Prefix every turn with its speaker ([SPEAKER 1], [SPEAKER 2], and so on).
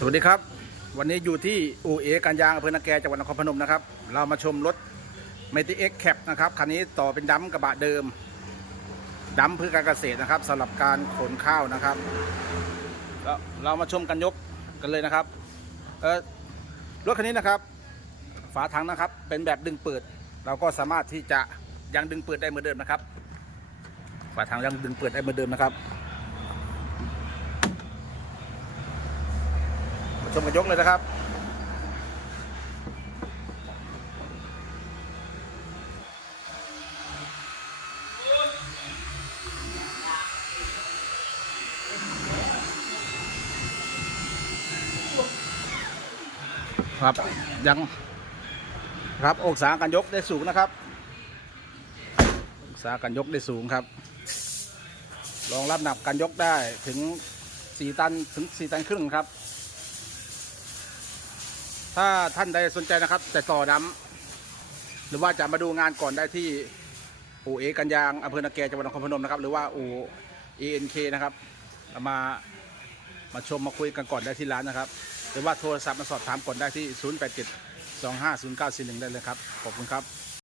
[SPEAKER 1] สวัสดีครับ วันนี้อยู่ที่อูเอการยางอำเภอนาแกจังหวัดนครพนมนะครับ เรามาชมรถเมติเอ็กแคปนะครับคันนี้ต่อเป็นดัมกระบะเดิม ดัมเพื่อการเกษตรนะครับสำหรับการขนข้าวนะครับแล้วเรามาชมกันยกกันเลยนะครับเออรถคันนี้นะครับ ฝาถังนะครับเป็นแบบดึงเปิด เราก็สามารถที่จะยังดึงเปิดได้เหมือนเดิมนะครับ ฝาถังยังดึงเปิดได้เหมือนเดิมนะครับ มกันยกเลยนะครับครับยังครับองศาการยกได้สูงนะครับองศาการยกได้สูงครับรองรับหนักการยกได้ถึง 4 ตันถึง 4 ตันครึ่งครับ ถ้าท่านใดสนใจนะครับ แต่ต่อดำหรือว่าจะมาดูงานก่อนได้ที่อู่เอกันยางอำเภอนาแกจังหวัดนครพนมนะครับ หรือว่าอู่เอ็นเคนะครับมามาชมมาคุยกันก่อนได้ที่ร้านนะครับ หรือว่าโทรศัพท์มาสอบถามก่อนได้ที่ 087 250941 ได้เลยครับ ขอบคุณครับ